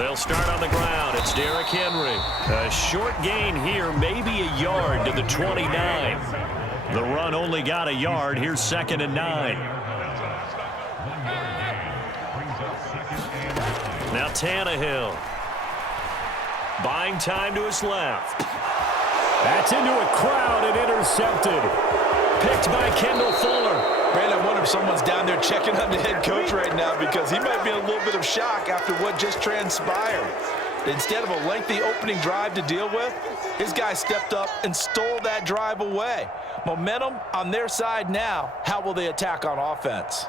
They'll start on the ground. It's Derrick Henry. A short gain here, maybe a yard to the 29. The run only got a yard. Here's 2nd and 9. Now Tannehill. Buying time to his left. That's into a crowd and intercepted. Picked by Kendall Fuller. Brandon, I wonder if someone's down there checking on the head coach right now because he might be in a little bit of shock after what just transpired. Instead of a lengthy opening drive to deal with, his guy stepped up and stole that drive away. Momentum on their side now. How will they attack on offense?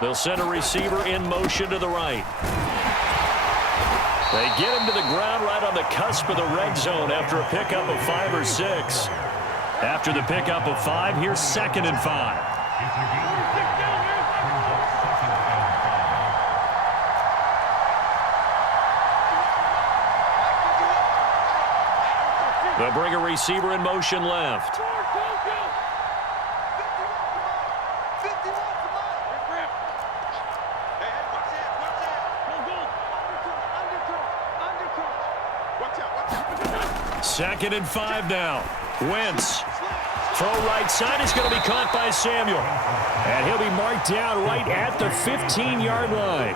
They'll send a receiver in motion to the right. They get him to the ground right on the cusp of the red zone after a pickup of 5 or 6. After the pickup of 5, here's 2nd and 5. They'll bring a receiver in motion left. Second and 5 now. Wentz. Throw right side is going to be caught by Samuel. And he'll be marked down right at the 15-yard line.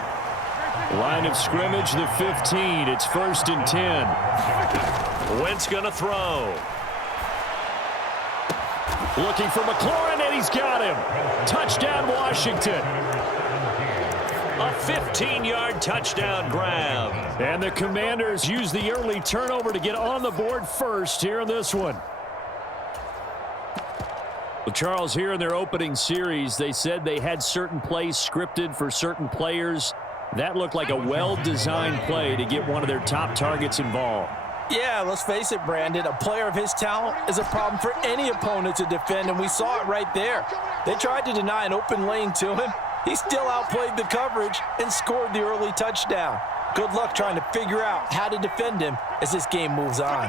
Line of scrimmage, the 15. It's 1st and 10. Wentz going to throw. Looking for McLaurin, and he's got him. Touchdown, Washington. A 15-yard touchdown grab. And the Commanders use the early turnover to get on the board first here in this one. Well, Charles, here in their opening series, they said they had certain plays scripted for certain players. That looked like a well-designed play to get one of their top targets involved. Yeah, let's face it, Brandon. A player of his talent is a problem for any opponent to defend, and we saw it right there. They tried to deny an open lane to him. He still outplayed the coverage and scored the early touchdown. Good luck trying to figure out how to defend him as this game moves on.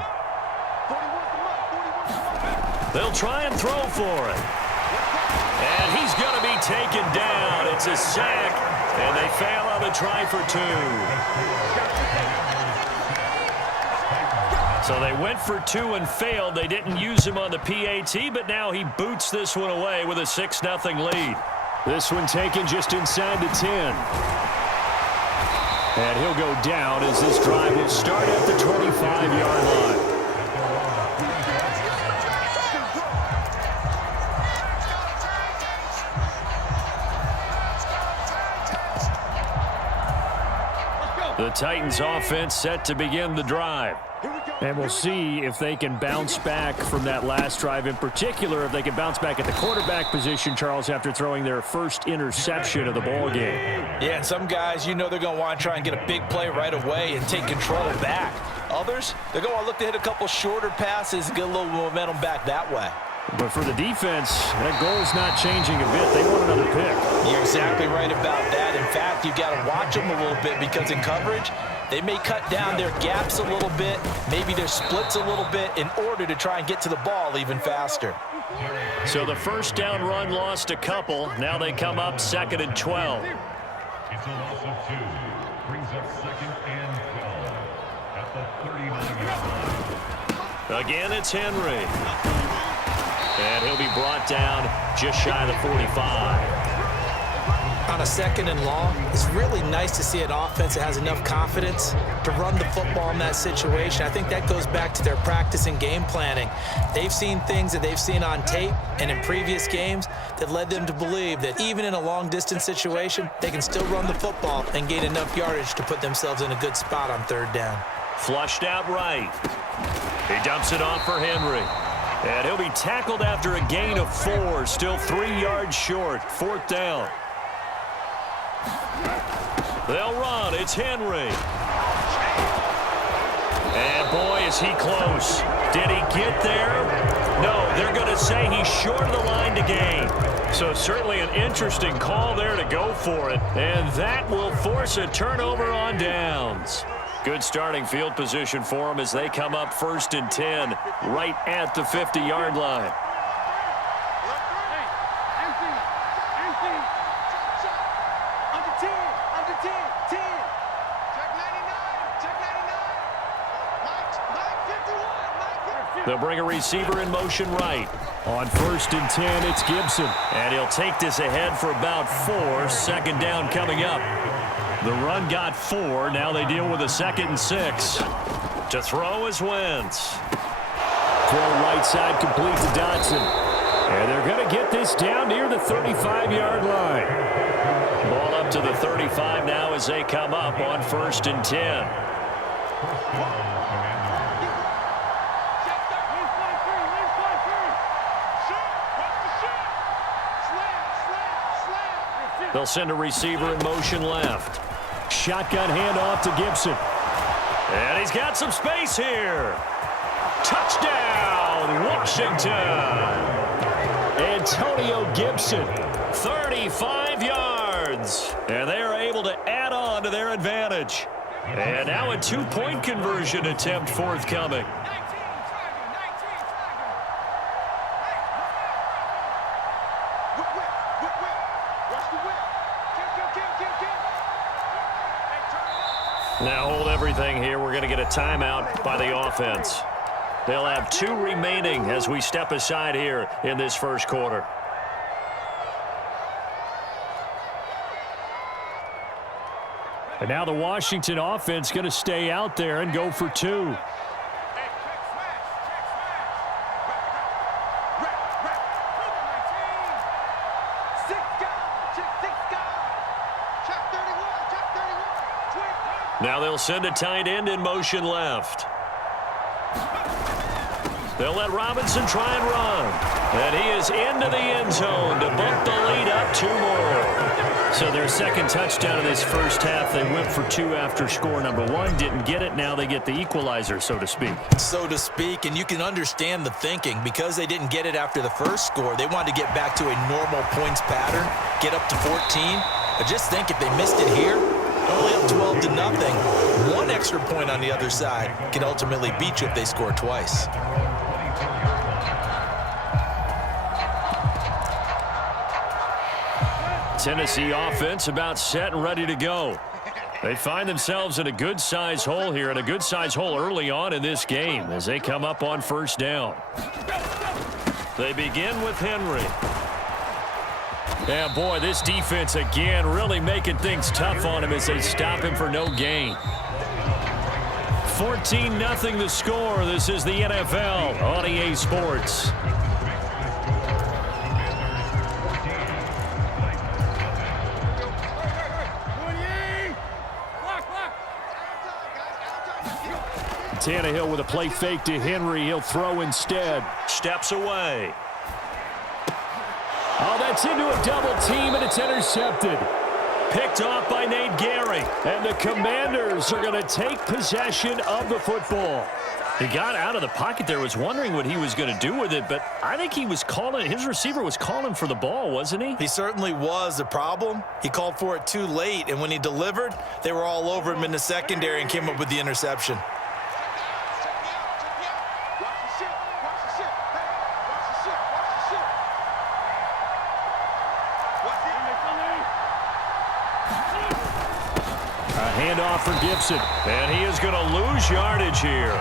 They'll try and throw for it. And he's going to be taken down. It's a sack, and they fail on the try for 2. So they went for 2 and failed. They didn't use him on the PAT, but now he boots this one away with a 6-0 lead. This one taken just inside the 10. And he'll go down as this drive will start at the 25-yard line. The Titans offense set to begin the drive. And we'll see if they can bounce back from that last drive, in particular if they can bounce back at the quarterback position, Charles, after throwing their first interception of the ball game. Yeah, and some guys, you know they're going to want to try and get a big play right away and take control back. Others, they're going to look to hit a couple shorter passes and get a little momentum back that way. But for the defense, that goal's not changing a bit. They want another pick. You're exactly right about that. In fact, you've got to watch them a little bit because in coverage, they may cut down their gaps a little bit, maybe their splits a little bit in order to try and get to the ball even faster. So the first down run lost a couple. Now they come up 2nd and 12. It's a loss of 2. Brings up 2nd and 12 at the 39-yard line. Again, it's Henry. And he'll be brought down just shy of the 45. On a 2nd and long, it's really nice to see an offense that has enough confidence to run the football in that situation. I think that goes back to their practice and game planning. They've seen things that they've seen on tape and in previous games that led them to believe that even in a long-distance situation, they can still run the football and gain enough yardage to put themselves in a good spot on 3rd down. Flushed out right. He dumps it off for Henry. And he'll be tackled after a gain of 4, still 3 yards short. 4th down. They'll run. It's Henry. And boy, is he close. Did he get there? No, they're going to say he's short of the line to gain. So certainly an interesting call there to go for it. And that will force a turnover on downs. Good starting field position for them as they come up 1st and 10 right at the 50-yard line. They'll bring a receiver in motion right. On 1st and 10, it's Gibson. And he'll take this ahead for about 4. 2nd down coming up. The run got 4. Now they deal with a 2nd and 6. To throw is Wentz. Throw right side complete to Dotson. And they're going to get this down near the 35-yard line. Ball up to the 35 now as they come up on 1st and 10. They'll send a receiver in motion left. Shotgun handoff to Gibson. And he's got some space here. Touchdown, Washington. Antonio Gibson, 35 yards. And they are able to add on to their advantage. And now a 2-point conversion attempt forthcoming. Now hold everything here. We're going to get a timeout by the offense. They'll have 2 remaining as we step aside here in this first quarter. And now the Washington offense going to stay out there and go for 2. Now they'll send a tight end in motion left. They'll let Robinson try and run. And he is into the end zone to bump the lead up 2 more. So their 2nd touchdown of this first half. They went for 2 after score number 1. Didn't get it. Now they get the equalizer, so to speak. So to speak, and you can understand the thinking. Because they didn't get it after the first score, they wanted to get back to a normal points pattern, get up to 14. But just think if they missed it here, only up 12-0. 1 extra point on the other side can ultimately beat you if they score twice. Tennessee offense about set and ready to go. They find themselves in a good-sized hole here, and a good-sized hole early on in this game as they come up on 1st down. They begin with Henry. Yeah, boy, this defense again really making things tough on him as they stop him for no gain. 14-0 the score. This is the NFL on EA Sports. Tannehill with a play fake to Henry. He'll throw instead. Steps away. Oh, that's into a double team, and it's intercepted. Picked off by Nate Gehring. And the Commanders are going to take possession of the football. He got out of the pocket there, was wondering what he was going to do with it, but I think he was calling, his receiver was calling for the ball, wasn't he? He certainly was. The problem, he called for it too late, and when he delivered, they were all over him in the secondary and came up with the interception. Handoff for Gibson, and he is going to lose yardage here.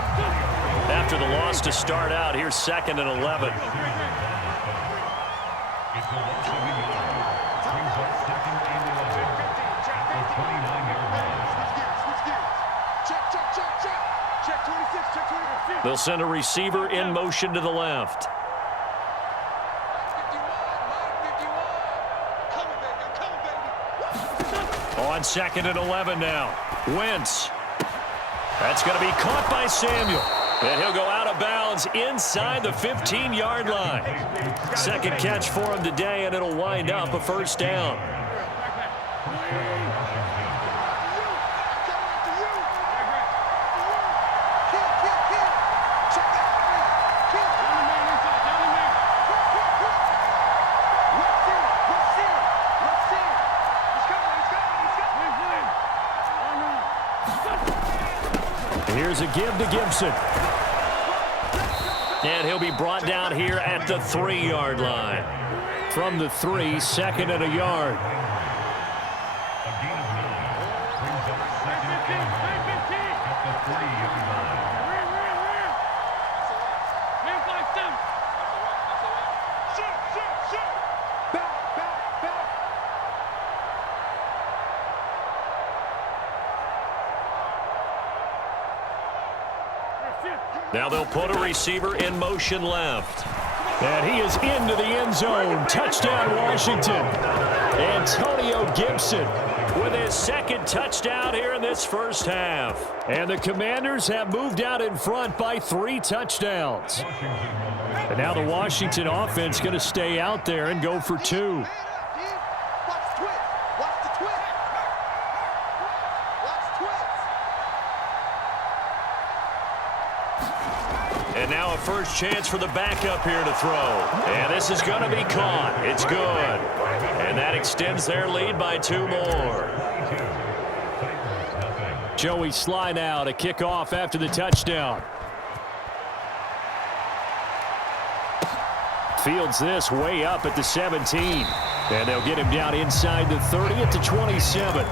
After the loss to start out, here's 2nd and 11. They'll send a receiver in motion to the left. On 2nd and 11 now. Wentz. That's going to be caught by Samuel. And he'll go out of bounds inside the 15-yard line. 2nd catch for him today, and it'll wind up a 1st down. Here's a give to Gibson. And he'll be brought down here at the 3-yard line. From the 3, 2nd and a yard. A gain of 9 brings up 2nd and 1 at the 3-yard line. Now they'll put a receiver in motion left. And he is into the end zone. Touchdown, Washington. Antonio Gibson with his 2nd touchdown here in this first half. And the Commanders have moved out in front by 3 touchdowns. And now the Washington offense going to stay out there and go for 2. And now a first chance for the backup here to throw. And this is going to be caught. It's good. And that extends their lead by 2 more. Joey Sly now to kick off after the touchdown. Fields this way up at the 17. And they'll get him down inside the 30 at the 27.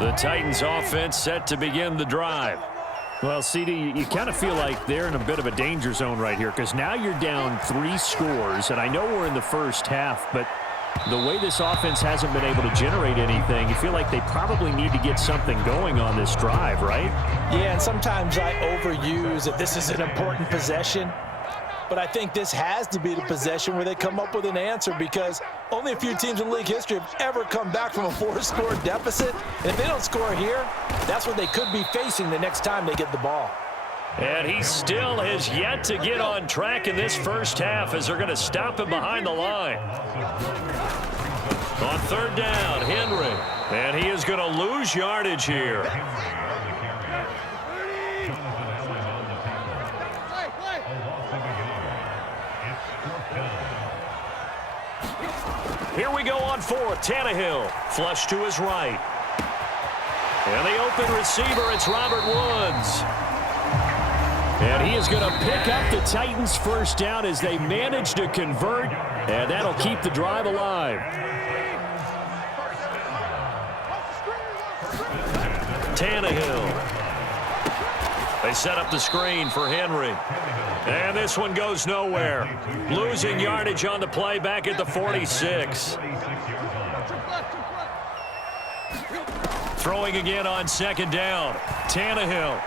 The Titans offense set to begin the drive. Well, CD, you kind of feel like they're in a bit of a danger zone right here because now you're down 3 scores, and I know we're in the first half, but the way this offense hasn't been able to generate anything, you feel like they probably need to get something going on this drive, right? Yeah, and sometimes I overuse that this is an important possession. But I think this has to be the possession where they come up with an answer because only a few teams in league history have ever come back from a 4-score deficit. And if they don't score here, that's what they could be facing the next time they get the ball. And he still has yet to get on track in this first half as they're going to stop him behind the line. On 3rd down, Henry. And he is going to lose yardage here. Here we go on 4th. Tannehill flush to his right. And the open receiver, it's Robert Woods. And he is going to pick up the Titans' first down as they manage to convert. And that'll keep the drive alive. Tannehill. They set up the screen for Henry. And this one goes nowhere. Losing yardage on the play back at the 46. Throwing again on 2nd down. Tannehill.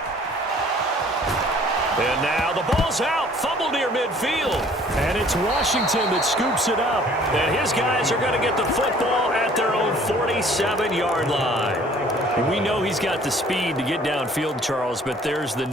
And now the ball's out. Fumble near midfield. And it's Washington that scoops it up. And his guys are going to get the football at their own 47-yard line. We know he's got the speed to get downfield, Charles, but there's the